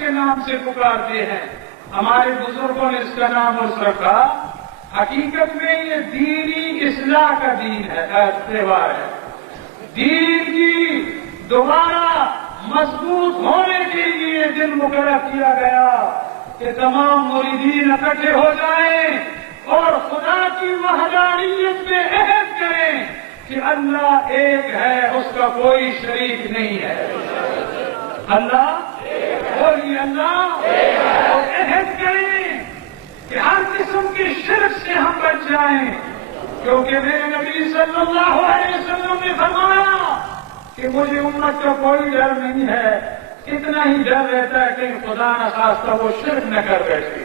کے نام سے پکارتے ہیں. ہمارے بزرگوں نے اس کا نام اس رکھا. حقیقت میں یہ دینی اصلاح کا دین ہے، تہوار ہے. دین کی دوبارہ مضبوط ہونے کے لیے دن مقرر کیا گیا کہ تمام مریدین اکٹھے ہو جائیں اور خدا کی وحدانیت میں عہد کریں کہ اللہ ایک ہے، اس کا کوئی شریک نہیں ہے. اللہ بولیے اللہ، اور عہد کریں کہ ہر قسم کے شرک سے ہم بچ جائیں، کیونکہ میرے نبی صلی اللہ علیہ وسلم نے فرمایا کہ مجھے امت کا کوئی ڈر نہیں ہے، اتنا ہی ڈر رہتا ہے کہ خدا نہ خواستہ وہ شرک نہ کر بیٹھے.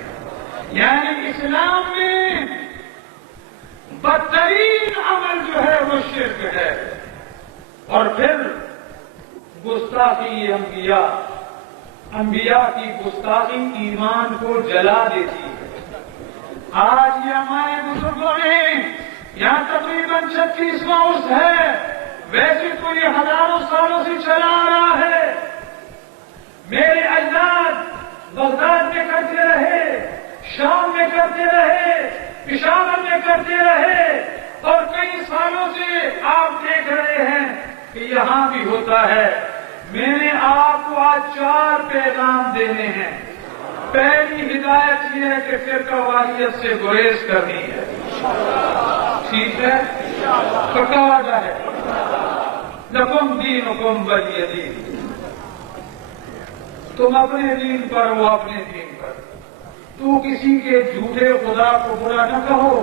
یعنی اسلام میں بدترین عمل جو ہے وہ شرک ہے. اور پھر گستاخی انبیاء کی گستاخی ایمان کو جلا دیتی ہے. آج یہ ہمارے بزرگوں نے یہاں تقریباً 36واں عرس ہے، ویسے تو یہ ہزاروں سالوں سے چلا آ رہا ہے. میرے اجداد بغداد میں کرتے رہے، شام میں کرتے رہے، پشاور میں کرتے رہے، اور کئی سالوں سے آپ دیکھ رہے ہیں کہ یہاں بھی ہوتا ہے. میں نے آپ کو آج 4 پیغام دینے ہیں. پہلی ہدایت یہ ہے کہ فرقہ واریت سے گریز کرنی ہے. ٹھیک ہے، پکا وعدہ ہے. لکم دینکم ولی دین. تم اپنے دین پر، وہ اپنے دین پر. تو کسی کے جھوٹے خدا کو برا نہ کہو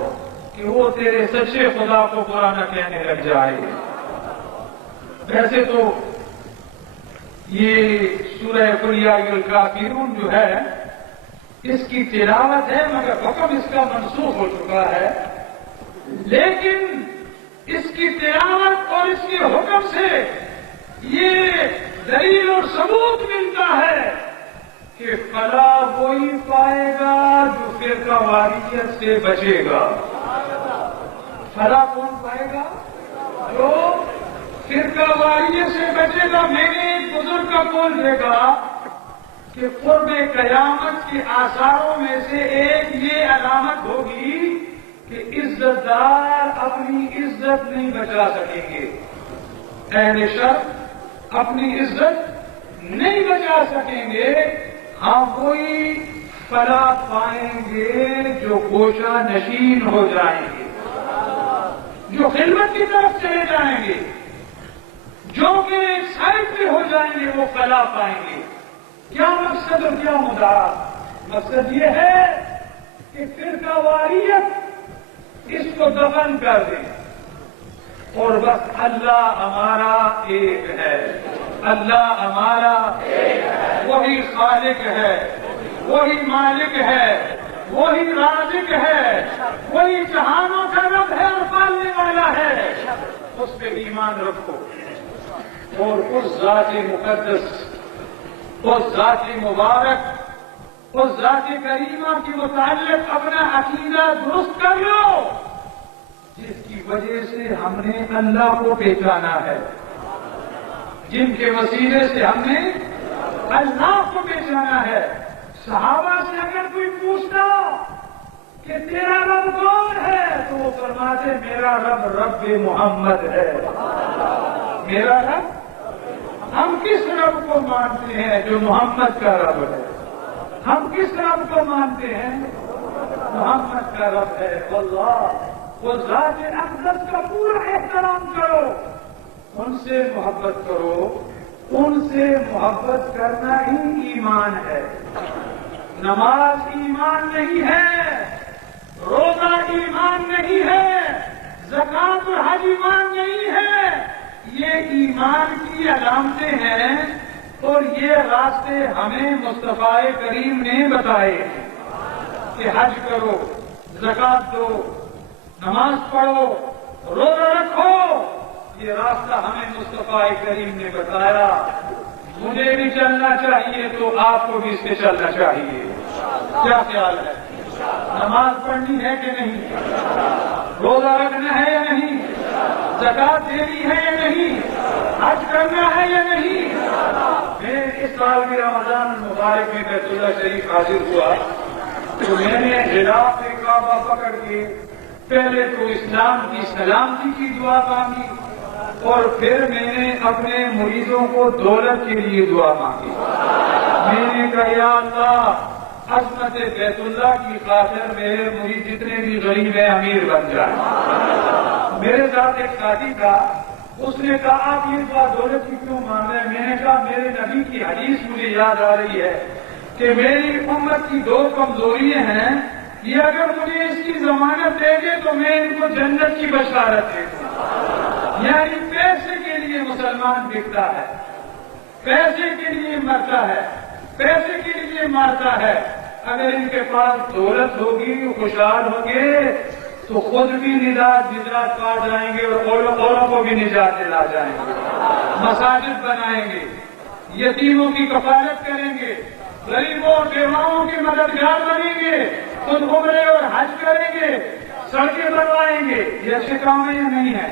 کہ وہ تیرے سچے خدا کو برا نہ کہنے لگ جائے. ویسے تو یہ سورہ قل یا ایھا الکافرون جو ہے اس کی تلاوت ہے، مگر حکم اس کا منسوخ ہو چکا ہے. لیکن اس کی تلاوت اور اس کے حکم سے یہ دلیل اور ثبوت ملتا ہے کہ فلاح وہی پائے گا جو فرقہ واریت سے بچے گا. فلاح کون پائے گا؟ جو فرقہ واریت سے بچے گا. میں نے ایک بزرگ کا قول دیکھا کہ قرب قیامت کے آثاروں میں سے ایک یہ علامت ہوگی کہ عزت دار اپنی عزت نہیں بچا سکیں گے. اہل شرف اپنی عزت نہیں بچا سکیں گے. ہاں وہی فلاح پائیں گے جو گوشہ نشین ہو جائیں گے، جو خلوت کی طرف چلے جائیں گے، جو کہ ایک سائڈ پہ ہو جائیں گے، وہ فلاح پائیں گے. کیا مقصد اور کیا مدعا؟ مقصد یہ ہے کہ فرقہ واریت اس کو دفن کر دیں اور بس اللہ ہمارا ایک ہے، اللہ ہمارا ایک ہے، وہی خالق ہے، وہی مالک ہے، وہی رازق ہے، وہی جہانوں کا رب ہے اور پالنے والا ہے. اس پہ ایمان رکھو اور اس ذات مقدس، اس ذات مبارک، اس ذات کریمہ کے متعلق اپنا عقیدہ درست کر لو جس کی وجہ سے ہم نے اللہ کو پہچانا ہے، جن کے وسیلے سے ہم نے اللہ کو پہچانا ہے. صحابہ سے اگر کوئی پوچھتا کہ تیرا رب کون ہے تو وہ فرماتے میرا رب رب محمد ہے. میرا رب، ہم کس رب کو مانتے ہیں؟ جو محمد کا رب ہے. ہم کس رب کو مانتے ہیں؟ محمد کا رب ہے. اللہ، وہ ذات اقدس کا پورا احترام کرو، ان سے محبت کرو. ان سے محبت کرنا ہی ایمان ہے. نماز ایمان نہیں ہے، روزہ ایمان نہیں ہے، زکات اور حج ایمان نہیں ہے. یہ ایمان کی علامتیں ہیں اور یہ راستے ہمیں مصطفیٰ کریم نے بتائے کہ حج کرو، زکات دو، نماز پڑھو، روزہ رکھو. یہ راستہ ہمیں مصطفیٰ کریم نے بتایا. مجھے بھی چلنا چاہیے تو آپ کو بھی اس پہ چلنا چاہیے. کیا خیال ہے؟ نماز پڑھنی ہے کہ نہیں؟ روزہ رکھنا ہے یا نہیں؟ زکات دینی ہے یا نہیں؟ حج کرنا ہے یا نہیں؟ میں اس سال کی رمضان المبارک میں بیت اللہ شریف حاضر ہوا تو میں نے غلاف کعبہ پکڑ کے پہلے تو اسلام کی سلامتی کی دعا مانگی اور پھر میں نے اپنے مریدوں کو دولت کے لیے دعا مانگی. میں نے کہا یا اللہ عظمت بیت اللہ کی خاطر میرے مرید جتنے بھی غریب ہیں امیر بن جائیں. میرے ساتھ ایک ساتھی تھا, اس نے کہا آپ یہ دعا دولت کی کیوں مانگ رہے ہیں؟ میں نے کہا میرے نبی کی حدیث مجھے یاد آ رہی ہے کہ میری امت کی 2 کمزوریاں ہیں, یہ اگر مجھے اس کی ضمانت دے دے تو میں ان کو جنت کی بشارت دے دوں. یعنی پیسے کے لیے مسلمان بکتا ہے, پیسے کے لیے مرتا ہے, پیسے کے لیے مارتا ہے. اگر ان کے پاس دولت ہوگی, خوشحال ہوں گے تو خود بھی نجات پا جائیں گے اور اوروں کو بھی نجات دلا جائیں گے. مساجد بنائیں گے, یتیموں کی کفالت کریں گے, غریبوں اور بیواؤں کی مددگار بنیں گے, خود عمرے اور حج کریں گے, سڑکیں بنوائیں گے. یہ اچھے کام ہے یا نہیں ہے؟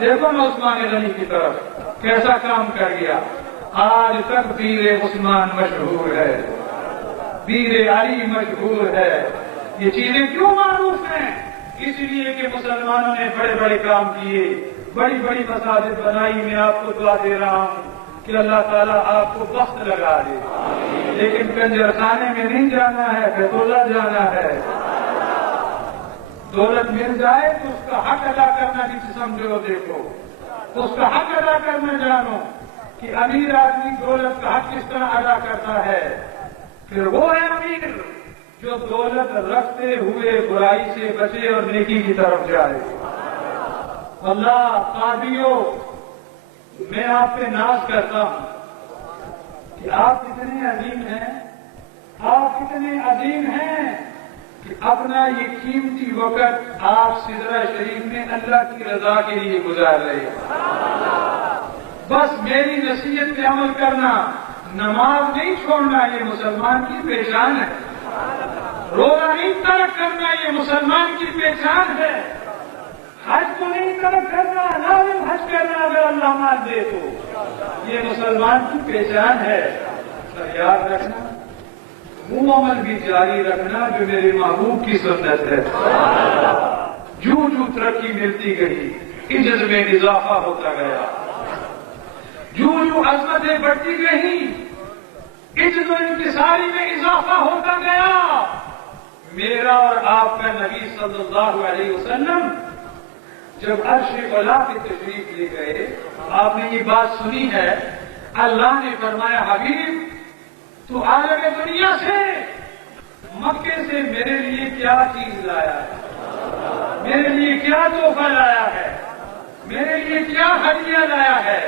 دیکھو نا عثمان غنی کی طرف کیسا کام کر گیا. آج تک پیر عثمان مشہور ہے, پیر علی مشہور ہے. یہ چیزیں کیوں معروف ہیں؟ اس لیے کہ مسلمانوں نے بڑے بڑے کام کیے, بڑی بڑی مساجد بنائی. میں آپ کو دعا دے رہا ہوں کہ اللہ تعالیٰ آپ کو بخت لگا دے. لیکن کنجر خانے میں نہیں جانا ہے, بیت اللہ جانا ہے. دولت مل جائے تو اس کا حق ادا کرنا بھی سمجھو. دیکھو اس کا حق ادا کرنا جانو کہ امیر آدمی دولت کا حق کس طرح ادا کرتا ہے. پھر وہ ہے امیر جو دولت رکھتے ہوئے برائی سے بچے اور نیکی کی طرف جائے. اللہ قاضیوں, میں آپ پہ ناز کرتا ہوں کہ آپ کتنے عظیم ہیں, آپ کتنے عظیم ہیں کہ اپنا یہ قیمتی وقت آپ سدرہ شریف میں اللہ کی رضا کے لیے گزار رہے ہیں. بس میری نصیحت پہ عمل کرنا, نماز نہیں چھوڑنا, یہ مسلمان کی پہچان ہے. روزہ نہیں ترک کرنا, یہ مسلمان کی پہچان ہے. حج کو نہیں ترک کرنا, لازم حج کرنا اگر اللہ مال دے تو, یہ مسلمان کی پہچان ہے. یاد رکھنا, وہ عمل بھی جاری رکھنا جو میرے محبوب کی سنت ہے. جو ترقی ملتی گئی عزت میں اضافہ ہوتا گیا, جو عظمتیں بڑھتی گئی عزت و انکساری میں اضافہ ہوتا گیا. میرا اور آپ کا نبی صلی اللہ علیہ وسلم جب عرش اولا کی تشریف لے گئے, آپ نے یہ بات سنی ہے, اللہ نے فرمایا حبیب تو عالم دنیا سے مکے سے میرے لیے کیا چیز لایا ہے, میرے لیے کیا تحفہ لایا ہے, میرے لیے کیا ہدیہ لایا ہے.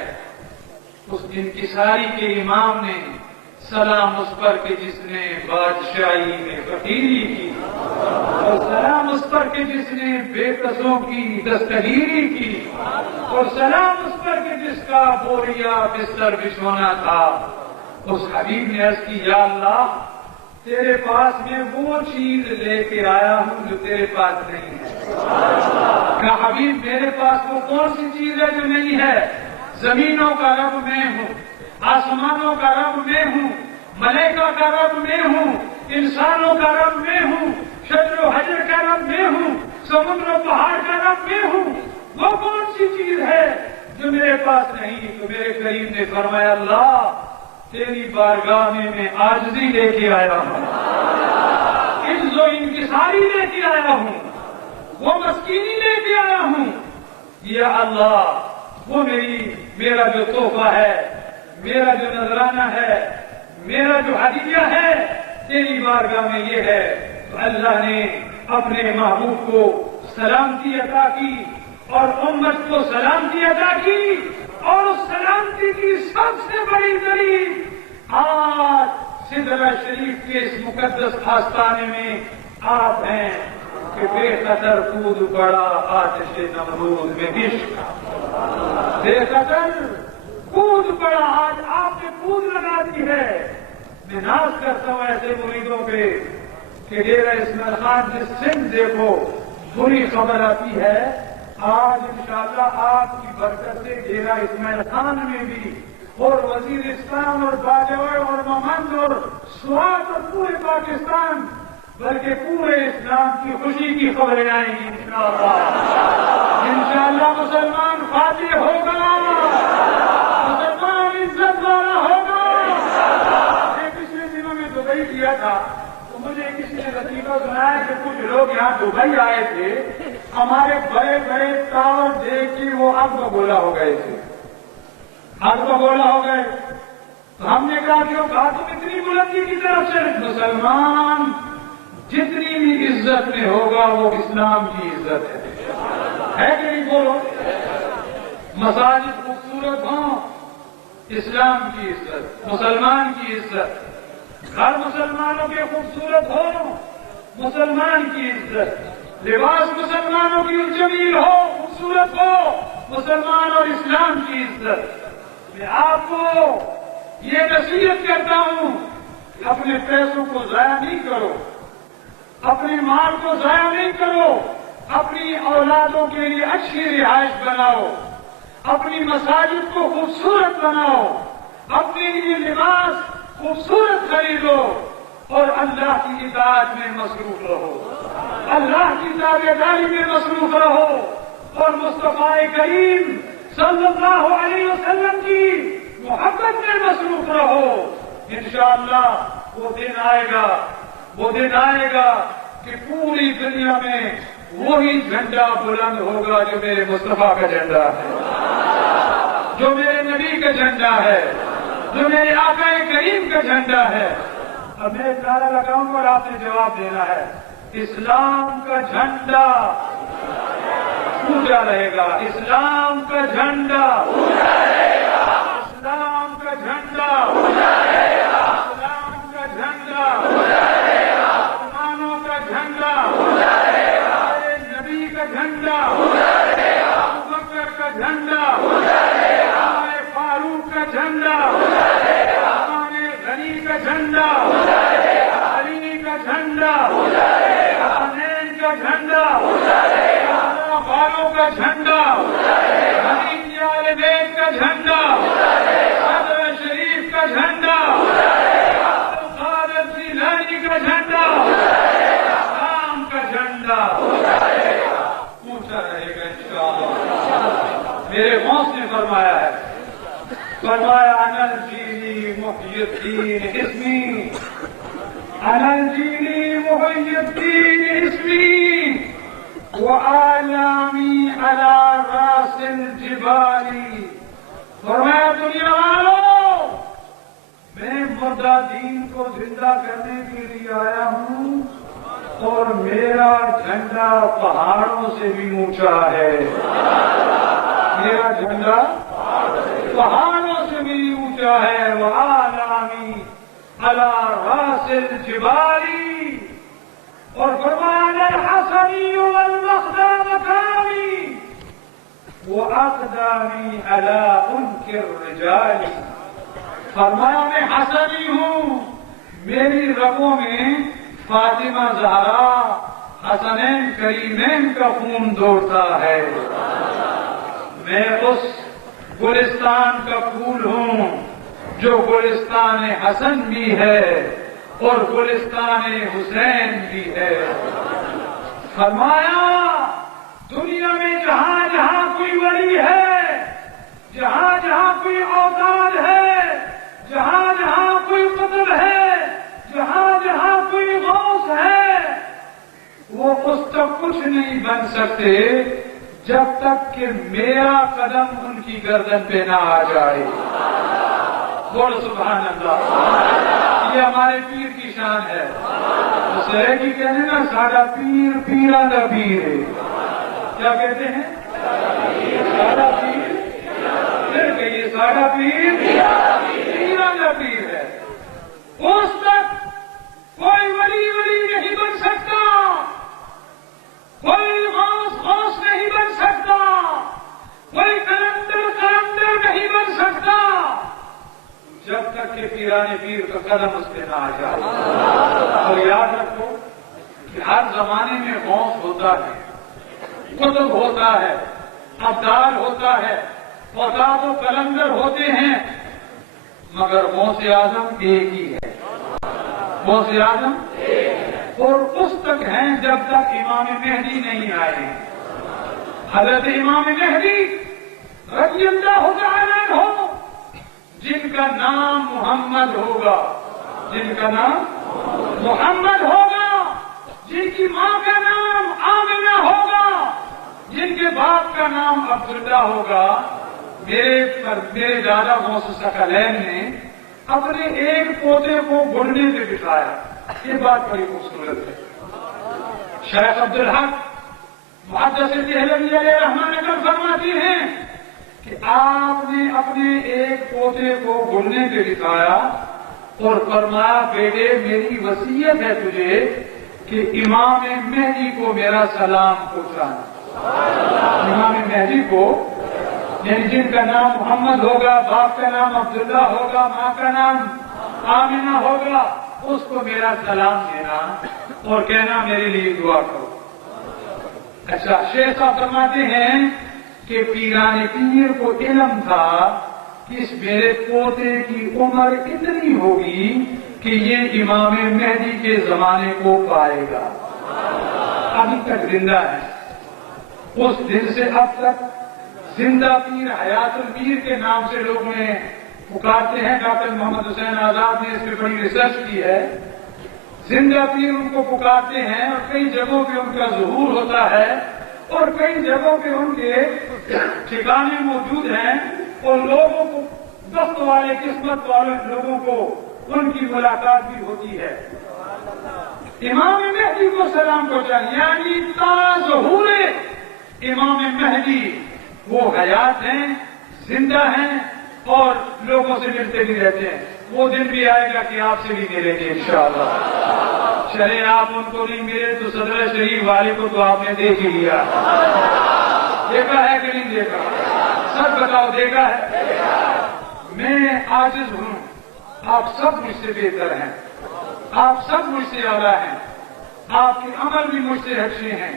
اس انکساری کے امام نے سلام اس پر کہ جس نے بادشاہی میں فقیری کی, اور سلام اس پر کہ جس نے بے کسوں کی دستگیری کی, اور سلام اس پر کہ جس کا بوریا بستر بچھونا تھا. اس حبیب نے عرض کی یا اللہ تیرے پاس میں وہ چیز لے کے آیا ہوں جو تیرے پاس نہیں ہے. کہا حبیب میرے پاس وہ کون سی چیز ہے جو نہیں ہے؟ زمینوں کا رب میں ہوں, آسمانوں کا رب میں ہوں, ملائکہ کا رب میں ہوں, انسانوں کا رب میں ہوں, شجر و حجر کا رب میں ہوں, سمندر و پہاڑ کا رب میں ہوں. وہ کون سی چیز ہے جو میرے پاس نہیں؟ تو میرے کریم نے فرمایا اللہ تیری بارگاہ میں عاجزی لے کے آیا ہوں, عز و انکساری لے کے آیا ہوں, وہ مسکینی لے کے آیا ہوں. یا اللہ وہ میرا جو تحفہ ہے, میرا جو نذرانہ ہے, میرا جو ہدیہ ہے تیری بارگاہ میں یہ ہے. تو اللہ نے اپنے محبوب کو سلامتی عطا کی اور امت کو سلامتی عطا کی, اور اس سلامتی کی سب سے بڑی دلیل آج سدرہ شریف کے اس مقدس آستانے میں آپ ہیں کہ بے قدر کود پڑا آتش نمرود میں عشق, بے قدر کود پڑا آج آپ نے کود لگا دی ہے. میں ناز کرتا ہوں ایسے مریدوں پہ کہ ڈیرہ اسماعیل خان جس سندھ دیکھو بری خبر آتی ہے, آج انشاءاللہ آپ کی برکت سے ڈیرہ اسماعیل خان میں بھی اور وزیرستان اور باجوڑ اور ممند اور سوات اور پورے پاکستان بلکہ پورے اسلام کی خوشی کی خبریں آئیں گی انشاءاللہ مسلمان فاتح ہوگا، مسلمان عزت والا ہوگا۔ میں پچھلے دنوں میں دبئی گیا تھا تو مجھے کسی نے لطیفہ سنایا کہ کچھ لوگ یہاں دبئی آئے تھے، ہمارے بڑے بڑے ٹاور دیکھ کے وہ اب بگولا ہو گئے تھے، اب بگولا ہو گئے۔ تو ہم نے کہا کہ وہ بات اتنی بلندی کی طرف سے مسلمان جتنی بھی عزت میں ہوگا وہ اسلام کی عزت ہے کہ نہیں؟ بولو، مساجد خوبصورت ہوں اسلام کی عزت، مسلمان کی عزت، ہر مسلمانوں کے خوبصورت ہو مسلمان کی عزت، لباس مسلمانوں کی جمیل ہو خوبصورت ہو مسلمان اور اسلام کی عزت۔ میں آپ کو یہ نصیحت کرتا ہوں کہ اپنے پیسوں کو ضائع نہیں کرو، اپنے مال کو ضائع نہیں کرو، اپنی اولادوں کے لیے اچھی رہائش بناؤ، اپنی مساجد کو خوبصورت بناؤ، اپنے لیے لباس خوبصورت خریدو اور اللہ کی اطاعت میں مصروف رہو، اللہ کی تابعداری میں مصروف رہو اور مصطفیٰ کریم صلی اللہ علیہ وسلم کی محبت میں مصروف رہو۔ انشاءاللہ وہ دن آئے گا، وہ دن آئے گا کہ پوری دنیا میں وہی جھنڈا بلند ہوگا جو میرے مصطفیٰ کا جھنڈا ہے، جو میرے نبی کا جھنڈا ہے، جو میرے آقا کریم کا جھنڈا ہے۔ اب میں ایک نعرہ لگاؤں گا اور آپ نے جواب دینا ہے، اسلام کا جھنڈا اونچا رہے گا، اسلام کا جھنڈا اونچا رہے گا، اسلام کا جھنڈا اونچا رہے گا، اسلام کا جھنڈا اونچا رہے گا، مسلمانوں کا جھنڈا اونچا رہے گا، میرے نبی کا جھنڈا اونچا رہے گا، ابو بکر کا جھنڈا اونچا رہے گا، ہمارے فاروق کا جھنڈا اونچا رہے گا، ہمارے غنی کا جھنڈا اونچا رہے گا، علی کا جھنڈا اونچا رہے گا، حسین کا جھنڈا اونچا رہے گا، والوں کا جھنڈا حنیفی آل بیت کا جھنڈا، حضرت شریف کا جھنڈا، قادر جیلانی کا جھنڈا، اسلام کا جھنڈا اونچا رہے گا انشاءاللہ۔ میرے غوث نے فرمایا ہے، فرمایا انا الجیلی محی الدین اسمی، انا الجیلی محی الدین اسمی وآلامی علی راس الجبالی۔ فرمایا دنیا والوں، میں مردہ دین کو زندہ کرنے کے لیے آیا ہوں اور میرا جھنڈا پہاڑوں سے بھی اونچا ہے، میرا جھنڈا پہاڑوں سے بھی اونچا ہے۔ وآلامی علی راس الجبالی، اور فرمایا الحسنی والمخدى مقامی واقدامی علی انک الرجال۔ فرمایا میں حسنی ہوں، میری رگوں میں فاطمہ زہرا حسنین کریمین کا خون دوڑتا ہے، میں اس گلستان کا پھول ہوں جو گلستان حسن بھی ہے اور گلستان حسین بھی ہے۔ فرمایا دنیا میں جہاں جہاں کوئی ولی ہے، جہاں جہاں کوئی اوتاد ہے، جہاں جہاں کوئی قطب ہے، جہاں جہاں کوئی غوث ہے، وہ اس تک کچھ نہیں بن سکتے جب تک کہ میرا قدم ان کی گردن پہ نہ آ جائے۔ بولو سبحان اللہ۔ یہ ہمارے پیر کی شان ہے، سرے کی کہنے نا ساڈا پیر پیرا دا پیر ہے، کیا کہتے ہیں؟ ساڈا پیر، پھر کہیے ساڈا پیر پیرا دا پیر ہے۔ اس تک کوئی ولی نہیں بن سکتا، کوئی غوث نہیں بن سکتا، کوئی کلندر نہیں بن سکتا جب تک کہ پیرانے پیر کا قدم اس پہ نہ آ جائے۔ اور یاد رکھو کہ ہر زمانے میں غوث ہوتا ہے، قطب ہوتا ہے، ابدال ہوتا ہے، اوتاد و کلندر ہوتے ہیں، مگر غوث اعظم ایک ہی ہے. غوث اعظم اور اس تک ہیں جب تک امام مہدی نہیں آئے. حضرت امام مہدی رضی اللہ تعالیٰ عنہ جن کا نام محمد ہوگا، جن کا نام محمد ہوگا، جن کی ماں کا نام آمنہ ہوگا، جن کے باپ کا نام عبداللہ ہوگا، میرے دادا غوث ثقلین نے اپنے ایک پوتے کو گھڑنے پہ بٹھایا. یہ بات بڑی خوبصورت ہے. شیخ عبدالحق محدث دہلوی علیہ رحمہ نقل فرماتی ہیں کہ آپ نے اپنے ایک پوتے کو گھڑنے پہ بٹھایا اور فرمایا بیٹے میری وصیت ہے تجھے کہ امام مہدی کو میرا سلام پہنچانا. امام مہدی کو یعنی جن کا نام محمد ہوگا، باپ کا نام عبداللہ ہوگا، ماں کا نام آمنہ ہوگا، اس کو میرا سلام دینا اور کہنا میرے لیے دعا کرو. اچھا، شیخ صاحب فرماتے ہیں کہ پیران پیر کو علم تھا کہ اس میرے پوتے کی عمر اتنی ہوگی کہ یہ امام مہدی کے زمانے کو پائے گا. ابھی تک زندہ ہے. اس دن سے اب تک زندہ پیر حیات الپیر کے نام سے لوگ انہیں پکارتے ہیں. ڈاکٹر محمد حسین آزاد نے اس پہ بڑی ریسرچ کی ہے. زندہ پیر ان کو پکارتے ہیں اور کئی جگہوں پہ ان کا ظہور ہوتا ہے اور کئی جگہوں پہ ان کے ٹھکانے موجود ہیں اور لوگوں کو دست والے قسمت والے لوگوں کو ان کی ملاقات بھی ہوتی ہے. امام مہدی کو سلام پہنچانا یعنی ظہور امام مہدی وہ حیات ہیں، زندہ ہیں اور لوگوں سے ملتے بھی رہتے ہیں. وہ دن بھی آئے گا کہ آپ سے بھی ملیں گے انشاءاللہ. چلے آپ ان کو نہیں ملے تو صدر شریف والے کو تو آپ نے دیکھ ہی لیا. دیکھا ہے کہ نہیں دیکھا؟ سب بتاؤ دیکھا ہے؟ میں عاجز ہوں، آپ سب مجھ سے بہتر ہیں، آپ سب مجھ سے اعلیٰ ہیں، آپ کے عمل بھی مجھ سے اچھے ہیں،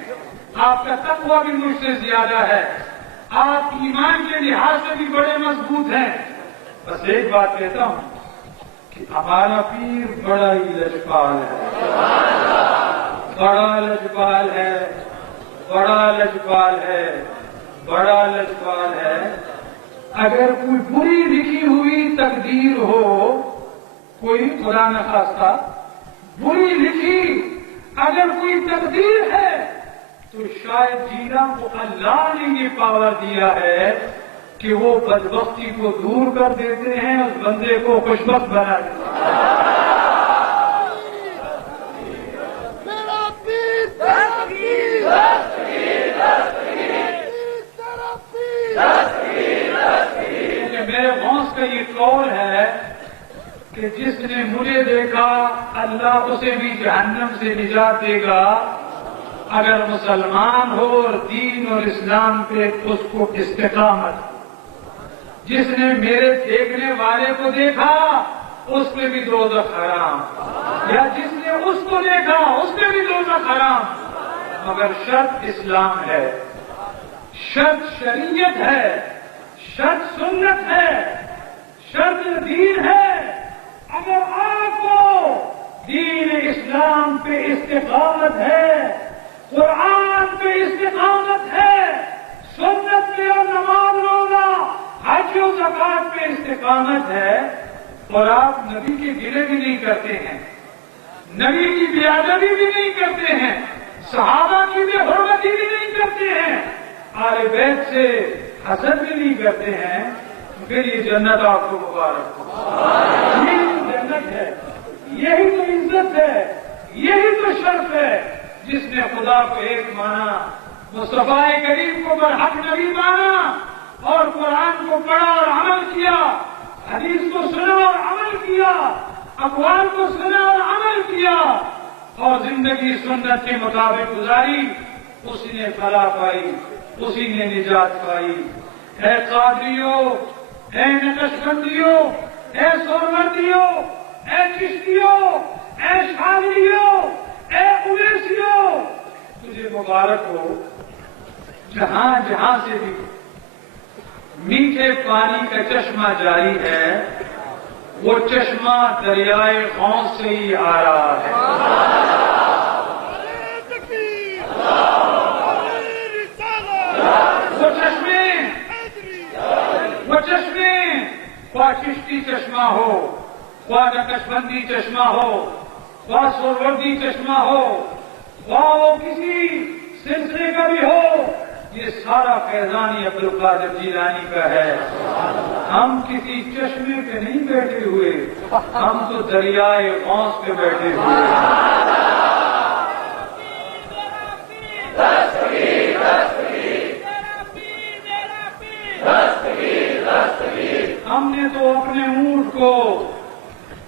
آپ کا تقویٰ بھی مجھ سے زیادہ ہے، آپ ایمان کے لحاظ سے بھی بڑے مضبوط ہیں. بس ایک بات کہتا ہوں کہ ہمارا پیر بڑا ہی لجپال ہے، بڑا لجپال ہے، بڑا لجپال ہے، بڑا لجپال ہے. اگر کوئی بری لکھی ہوئی تقدیر ہو، کوئی خدا نخواستہ بری لکھی اگر کوئی تقدیر ہے تو شاید جینا کو اللہ نے یہ پاور دیا ہے کہ وہ بدبختی کو دور کر دیتے ہیں، اس بندے کو خوشبخت بنا دیتے ہیں. میرے غوث کا یہ قول ہے کہ جس نے مجھے دیکھا اللہ اسے بھی جہنم سے نجات دے گا اگر مسلمان ہو اور دین اور اسلام پہ اس کو استقامت. جس نے میرے دیکھنے والے کو دیکھا اس پہ بھی دوزخ حرام، یا جس نے اس کو دیکھا اس پہ بھی دوزخ حرام. مگر شرط اسلام ہے، شرط شریعت ہے، شرط سنت ہے، شرط دین ہے. اگر آپ کو دین اسلام پہ استقامت ہے، قرآن پہ استقامت ہے، سنت پہ اور نماز روزہ حج و زکات پہ استقامت ہے اور آپ نبی کے گلے بھی نہیں کرتے ہیں، نبی کی بے ادبی بھی نہیں کرتے ہیں، صحابہ کی بے حرمتی بھی نہیں کرتے ہیں، آل بیت سے حسد بھی نہیں کرتے ہیں، پھر یہ جنت آپ کو مبارک ہو. یہی جنت ہے، یہی تو عزت ہے، یہی تو شرف ہے. جس نے خدا کو ایک مانا، مصطفیٰ کریم کو برحق نبی مانا اور قرآن کو پڑھا اور عمل کیا، حدیث کو سنا اور عمل کیا، اقوال کو سنا اور عمل کیا اور زندگی سنت کے مطابق گزاری، اسی نے فلاح پائی، اسی نے نجات پائی. اے قادریو، اے نقشبندیو، اے سورمردیو، اے چشتیو، اے شاذلیو، اے اویسیو، تجھے مبارک ہو جہاں جہاں سے بھی میٹھے پانی کا چشمہ جاری ہے. وہ چشمہ دریائے غوث سے ہی آ رہا ہے. وہ چشمے خواہ چشتی چشمہ ہو، خواہ نقشبندی چشمہ ہو، خواہ سہروردی چشمہ ہو، خواہ وہ کسی سلسلے کا بھی ہو، یہ سارا فیضانی عبدالقادر جیلانی کا ہے. ہم کسی چشمے پہ نہیں بیٹھے ہوئے، ہم تو دریائے غوث پہ بیٹھے ہوئے. ہم نے تو اپنے اونٹ کو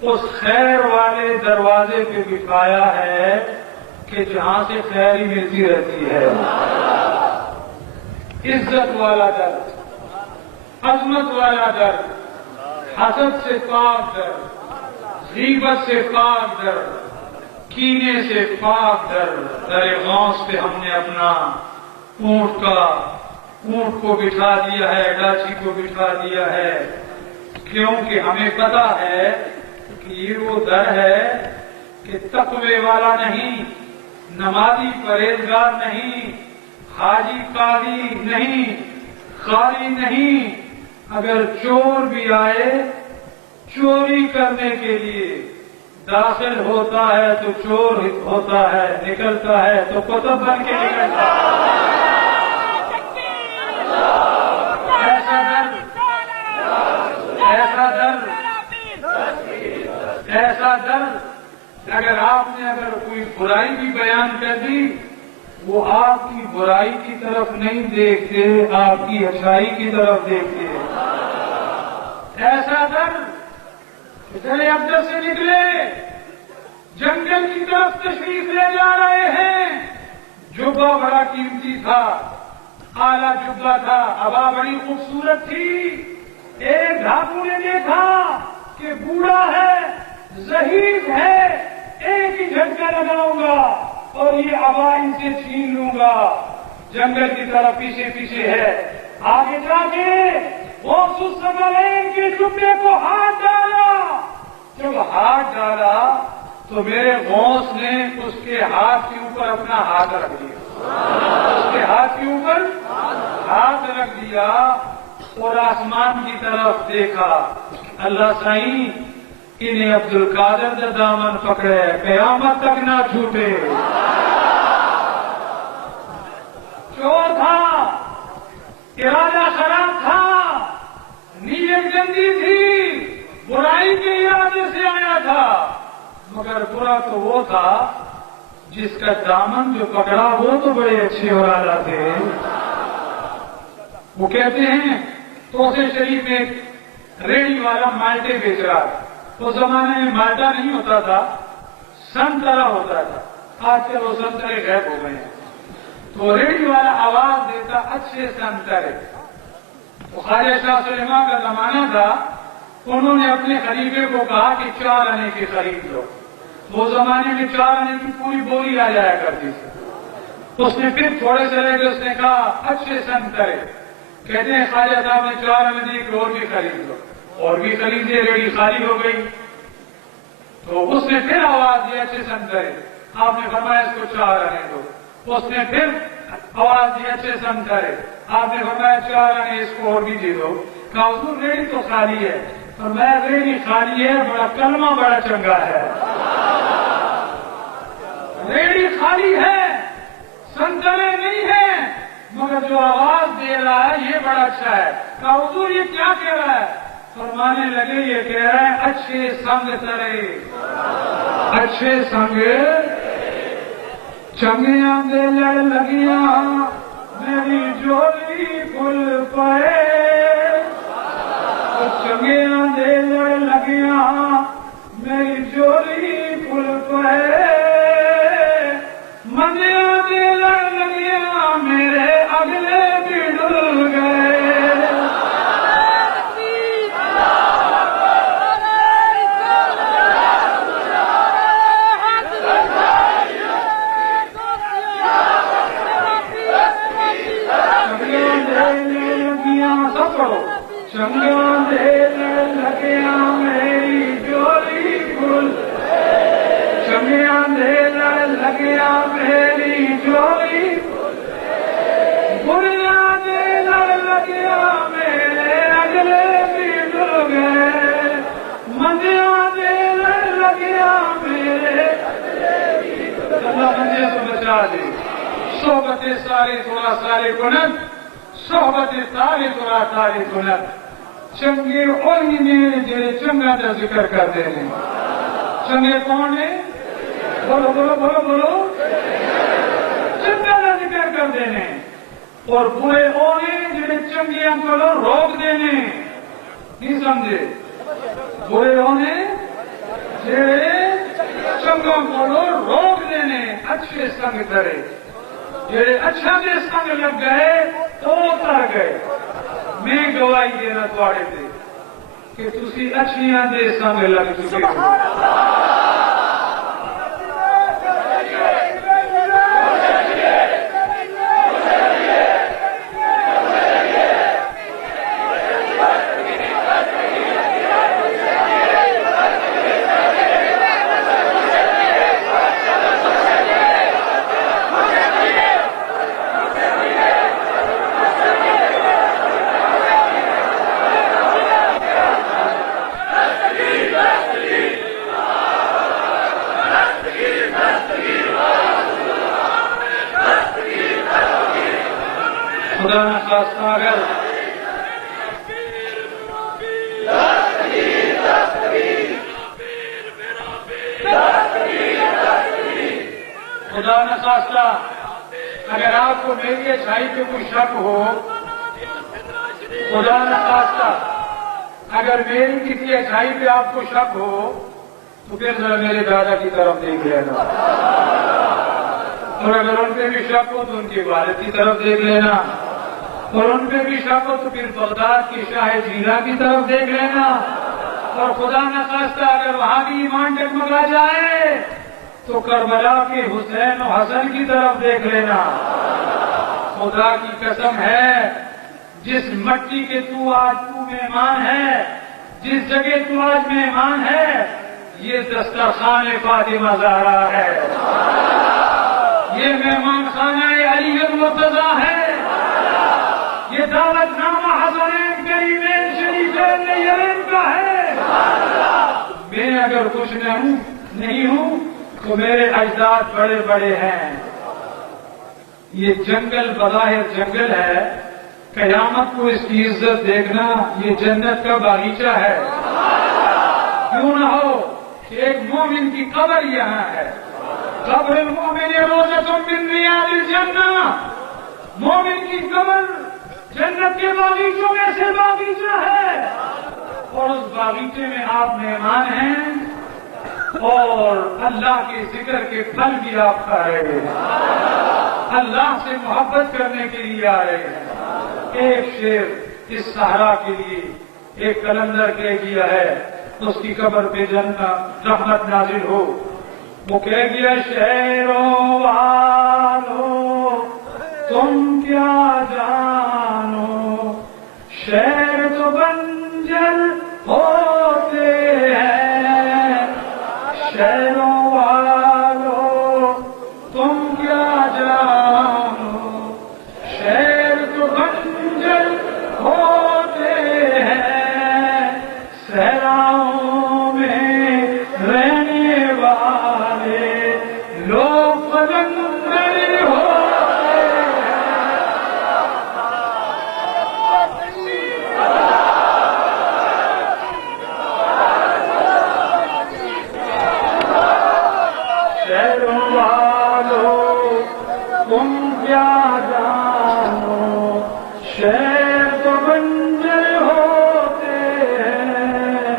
اس خیر والے دروازے پہ بٹھایا ہے کہ جہاں سے خیر ہی ملتی رہتی ہے. عزت والا در، عظمت والا در، حسد سے پاک در، غیبت سے پاک در، کینے سے پاک در. در غوث پہ ہم نے اپنا اونٹ کو بٹھا دیا ہے، ڈاچی کو بٹھا دیا ہے، کیونکہ ہمیں پتا ہے کہ یہ وہ در ہے کہ تقوی والا نہیں، نمازی پرہیزگار نہیں، حاجی قاضی نہیں، قاری نہیں، اگر چور بھی آئے چوری کرنے کے لیے داخل ہوتا ہے تو چور ہوتا ہے، نکلتا ہے تو قطب بن کے نکلتا ہے. ایسا در اگر آپ نے کوئی برائی بھی بیان کر دی، وہ آپ کی برائی کی طرف نہیں دیکھتے، آپ کی اچھائی کی طرف دیکھتے. ایسا در چلے افضل سے نکلے، جنگل کی طرف تشریف لے جا رہے ہیں، جبہ بڑا قیمتی تھا، اعلیٰ جبہ تھا، ابا بڑی خوبصورت تھی. ایک ڈھاکو نے دیکھا کہ بوڑھا ہے، ضعیف ہے، ایک ہی جھٹکا لگاؤں گا اور یہ ابا ان سے چھین لوں گا. جنگل کی طرف پیچھے پیچھے ہے، آگے جا کے غوث الثقلین کے جبے کو ہاتھ ڈالا. جب ہاتھ ڈالا تو میرے غوث نے اس کے ہاتھ کے اوپر اپنا ہاتھ رکھ دیا، اس کے ہاتھ کے اوپر ہاتھ رکھ دیا اور آسمان کی طرف دیکھا. اللہ سائیں انہیں عبدالقادر کا دامن پکڑے، قیامت تک نہ چھوٹے. چور تھا، ارادہ خراب تھا، نیت گندی تھی، برائی کے ارادے سے آیا تھا، مگر برا تو وہ تھا جس کا دامن جو پکڑا وہ تو بڑے اچھے اور اعلیٰ تھے. وہ کہتے ہیں توسے شریف میں ریڑھی والا مالٹے بیچ رہا تھا. اس زمانے میں مالٹا نہیں ہوتا تھا، سنترا ہوتا تھا. آج کل وہ سنترے غائب ہو گئے ہیں. تو ریڑھی والا آواز دیتا اچھے سنترے. تو خواجہ شاہ سلیمان کا زمانہ تھا، انہوں نے اپنے خلیفے کو کہا کہ 4 آنے کی خرید لو. وہ زمانے میں 4 آنے کی پوری بوری آ جایا کرتی تھی. اس نے پھر تھوڑے سے رہ کے اس نے کہا اچھے سنترے. کہتے ہیں خواجہ صاحب نے 4 آنے دی کہ اور بھی خرید لو، اور بھی خریدے، ریڑھی خالی ہو گئی. تو اس نے پھر آواز دی اچھے سنترے. آپ نے فرمایا اس کو 4 آنے دو. اس نے پھر آواز دی اچھے سنترے. آپ نے فرمایا 4 آنے اس کو اور بھی دے دو. کہا حضور ریڑھی تو خالی ہے. فرمایا ریڑھی خالی ہے، بڑا کلمہ بڑا چنگا ہے. ریڑھی خالی ہے، سنترے نہیں ہیں، مگر جو آواز دے رہا ہے یہ بڑا اچھا ہے. کہا حضور یہ کیا کہہ رہا ہے؟ فرمانے لگے یہ کہہ رہا ہے اچھے سنگ ترے، اچھے سنگ چنگیاں دے لڑ لگیاں میری جولی کھل پائے. چنگیاں دے لڑ لگیاں میری جولی کھل پائے. منیاں دے لڑ لگیاں میرے اگلے بھی ڈل گئے. چنگیاں دے لڑ لگیاں میری چنگیاں دے لڑ لگیا میری جوڑی بڑیاں دے لڑ لگیا میرے اگلے بھی ڈر گئے منجیاں دے لڑ لگیا میرے اللہ منجے تو بچا دے صحبت سارے تھوڑا سارے کنت صحبت سارے تھوڑا سارے کنت چنگے اوہی نے جڑے چنگا دا ذکر کر دے ہیں چنگے کون ہیں بولو بولو بولو بولو چنگا دا ذکر کر دے ہیں اور برے اوہی جڑے چنگیاں کو روک دینے نہیں سمجھے برے اوہی جڑے چنگوں کو روک دینے اچھے سنگ کرے جڑے اچھا دے سنگ لگ گئے تو اتر گئے میں گواہی دینا تھوڑے تھے کہ تسی اچھیاں دے سنگ لگ چکے ہو خدا نخواستہ اگر خدا نخواستہ اگر آپ کو میری اچھائی پہ کوئی شک ہو خدا نخواستہ اگر میری کسی اچھائی پہ آپ کو شک ہو تو پھر ذرا میرے دادا کی طرف دیکھ لینا اور اگر ان پہ بھی شک ہو تو ان کے والد کی طرف دیکھ لینا اور ان پہ بھی شک ہو تو پھر بغداد کی شاہ جیرہ کی طرف دیکھ لینا اور خدا نخواستہ اگر وہاں بھی ایمان ڈگمگا جائے تو کربلا کے حسین و حسن کی طرف دیکھ لینا خدا کی قسم ہے جس مٹی کے تو آج تو مہمان ہے جس جگہ تو آج مہمان ہے یہ دسترخوان فاطمہ زہرا ہے یہ مہمان خانہ علی المرتضیٰ ہے یہ دعوت نامہ حسنین کریمین شریفین نیرین کا ہے میں اگر کچھ نہیں ہوں تو میرے اجداد بڑے بڑے ہیں یہ جنگل بظاہر جنگل ہے قیامت کو اس کی عزت دیکھنا یہ جنت کا باغیچہ ہے کیوں نہ ہو کہ ایک مومن کی قبر یہاں ہے قبر المومن روضۃ من ریاض الجنہ مومن کی قبر جنت کے باغیچوں میں سے باغیچہ ہے اور اس باغیچے میں آپ مہمان ہیں اور اللہ کے ذکر کے پھل بھی آپ کھا رہے ہیں اللہ سے محبت کرنے کے لیے آ رہے ہیں ایک شعر اس صحرا کے لیے ایک کلندر کہہ گیا ہے اس کی قبر پہ جنت رحمت نازل ہو وہ کہہ گیا شہروں والو تم کیا جانو شہر تو بنجر ہوتے ہیں شہروں والو تم کیا جانو شہر تو بنجر ہوتے ہیں صحراؤں میں رہنے والے لوگ قلندر ہوتے ہیں شہروں والو تم کیا جانو شہر تو بنجر ہوتے ہیں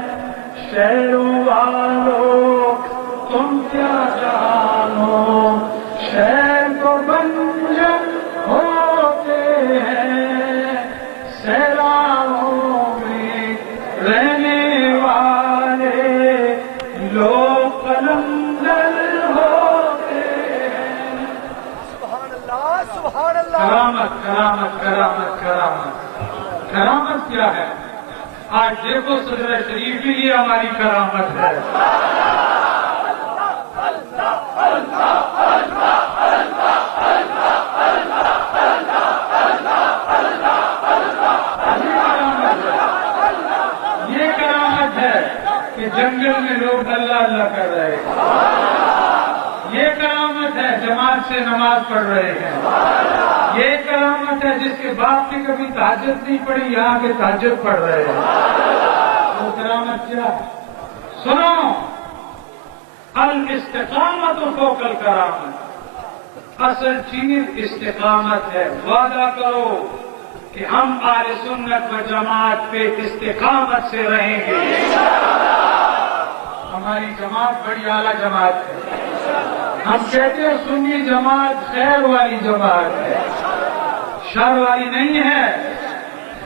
شہروں والو تم کیا جانو شہر تو بنجر ہوتے ہیں صحراؤں میں رہنے والے لوگ قلندر ہوتے ہیں سبحان اللہ کرامت کرامت کرامت کرامت کرامت کیا ہے آج دیکھو صدر شریف بھی یہ ہماری کرامت ہے یہ کرامت ہے جماعت سے نماز پڑھ رہے ہیں، یہ کرامت ہے جس کے باپ نے کبھی تہجد نہیں پڑھی، یہاں کے تہجد پڑھ رہے ہیں۔ وہ کرامت کیا؟ سنو، الاستقامت فوق الکرامت، اصل چیز استقامت ہے۔ وعدہ کرو کہ ہم اہل سنت و جماعت پہ استقامت سے رہیں گے۔ ہماری جماعت بڑی اعلیٰ جماعت ہے، ہم کہتے ہیں سنی جماعت خیر والی جماعت ہے، شر والی نہیں ہے،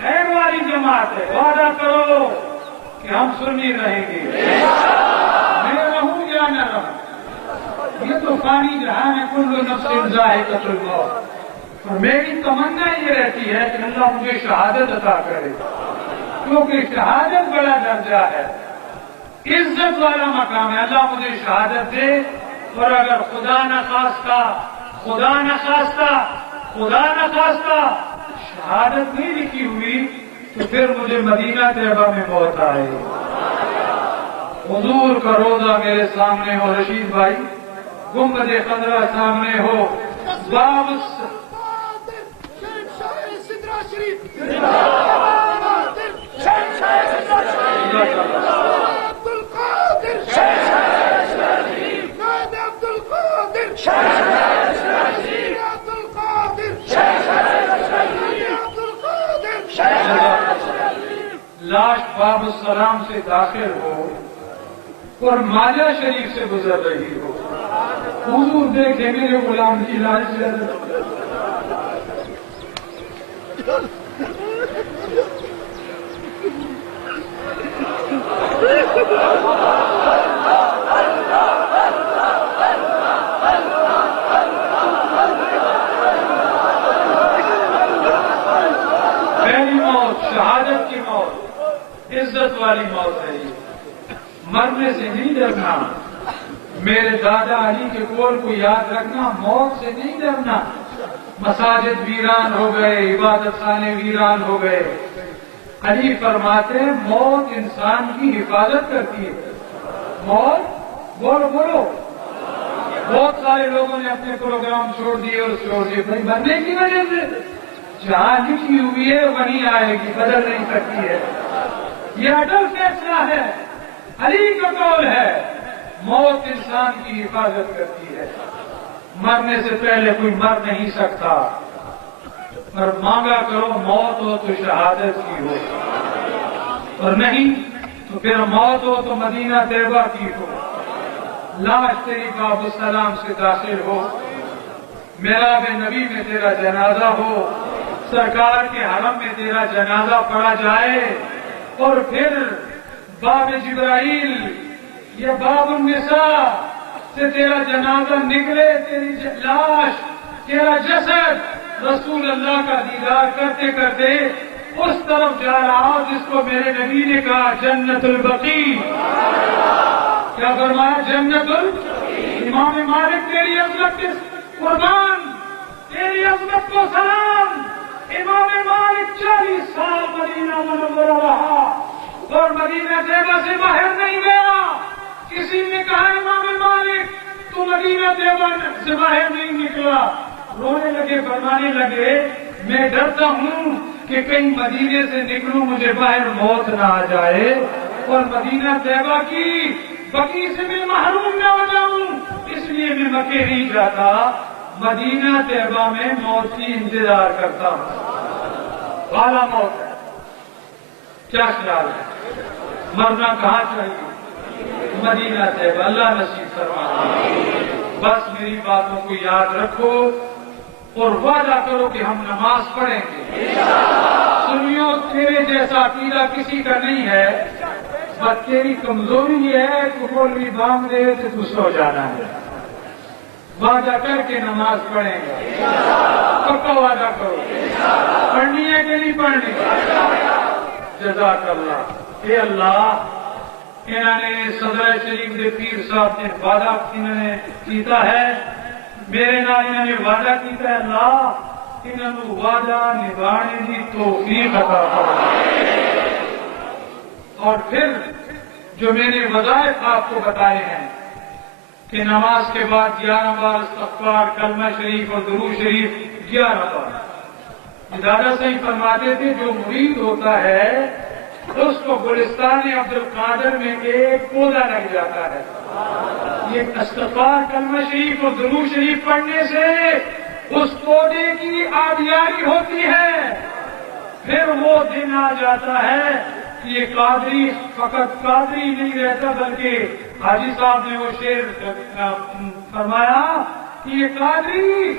خیر والی جماعت ہے۔ وعدہ کرو کہ ہم سنی رہیں گے، میں رہوں یا نہ رہوں، یہ تو فانی جہان ہے، کل نفس ذائقۃ الموت، اور میری تمنا یہ رہتی ہے کہ اللہ مجھے شہادت عطا کرے، کیونکہ شہادت بڑا درجہ ہے، عزت والا مقام ہے۔ اللہ مجھے شہادت دے، اور اگر خدا نہ خواستہ شہادت نہیں لکھی ہوئی تو پھر مجھے مدینہ طیبہ میں موت آئے۔ حضور کا روضہ میرے سامنے ہو، رشید بھائی گنبد خضرا سامنے ہو، باب لاش باب السلام سے داخل ہو اور ماجہ شریف سے گزر رہی ہو، حضور دیکھے میرے غلام کی لاش سے پہلی موت شہادت کی موت، عزت والی موت ہے یہ، مرنے سے نہیں ڈرنا۔ میرے دادا علی کے قول کو یاد رکھنا، موت سے نہیں ڈرنا۔ مساجد ویران ہو گئے، عبادت خانے ویران ہو گئے، علی فرماتے ہیں موت انسان کی حفاظت کرتی ہے۔ موت بولو بہت سارے لوگوں نے اپنے پروگرام چھوڑ دیے اور چھوڑ دیے بھائی بننے کی وجہ سے، جہاں لکھی ہوئی ہے وہیں آئے گی، بدل نہیں سکتی ہے، یہ اٹل فیصلہ ہے، علی کا قول ہے موت انسان کی حفاظت کرتی ہے۔ مرنے سے پہلے کوئی مر نہیں سکتا، پر مانگا کرو موت ہو تو شہادت کی ہو، اور نہیں تو پھر موت ہو تو مدینہ طیبہ کی ہو، لاش تیری باب السلام سے داخل ہو، میراب نبی میں تیرا جنازہ ہو، سرکار کے حرم میں تیرا جنازہ پڑھا جائے، اور پھر باب جبرائیل یا باب النساء سے تیرا جنازہ نکلے، تیری لاش، تیرا جسد رسول اللہ کا دیدار کرتے کرتے اس طرف جا رہا ہو جس کو میرے نبی نے کہا جنت البقیع۔ کیا فرمایا؟ جنت امام مالک تیری عظمت کے قربان، تیری عظمت کو سلام۔ امام مالک 40 سال مدینہ منورہ رہا اور مدینہ طیبہ سے باہر نہیں گیا۔ کسی نے کہا امام مالک تو مدینہ طیبہ سے باہر نہیں نکلا، رونے لگے، فرمانے لگے میں ڈرتا ہوں کہ کہیں مدینے سے نکلوں مجھے باہر موت نہ آ جائے اور مدینہ طیبہ کی بقیع سے میں محروم نہ ہو جاؤں، اس لیے میں مکے نہیں جاتا، مدینہ طیبہ میں موت کی انتظار کرتا ہوں۔ والا موت ہے، کیا خیال ہے؟ مرنا کہاں چاہیے؟ مدینہ طیبہ، اللہ نصیب فرمائے۔ بس میری باتوں کو یاد رکھو اور وعدہ کرو کہ ہم نماز پڑھیں گے۔ سنیو، تیرے جیسا عقیدہ کسی کا نہیں ہے، بس تیری کمزوری یہ ہے کہ مولوی بانگ دے تو تو سو جانا ہے۔ وعدہ کر کے نماز پڑھیں گے، پکا وعدہ کرو، پڑھنی ہے کہ نہیں پڑھنی؟ جزاک اللہ۔ اے اللہ، انہوں نے صدر شریف دے پیر صاحب نے وعدہ کیتا ہے، میرے نال انہوں نے وعدہ کیتا ہے، اللہ انہوں نے وعدہ نبھانے کی توفیق عطا فرما۔ اور پھر جو میں نے وظائف آپ کو بتائے ہیں، کہ نماز کے بعد 11 بار استغفار، کلمہ شریف اور درود شریف 11 بار. دادا صاحب فرماتے تھے جو مرید ہوتا ہے اس کو گلستان عبد القادر میں ایک پودا لگ جاتا ہے. یہ استغفار، کلمہ شریف اور درود شریف پڑھنے سے اس پودے کی آبیاری ہوتی ہے. پھر وہ دن آ جاتا ہے کہ یہ قادری فقط قادری نہیں رہتا، بلکہ حاجی صاحب نے وہ شعر فرمایا کہ یہ قادری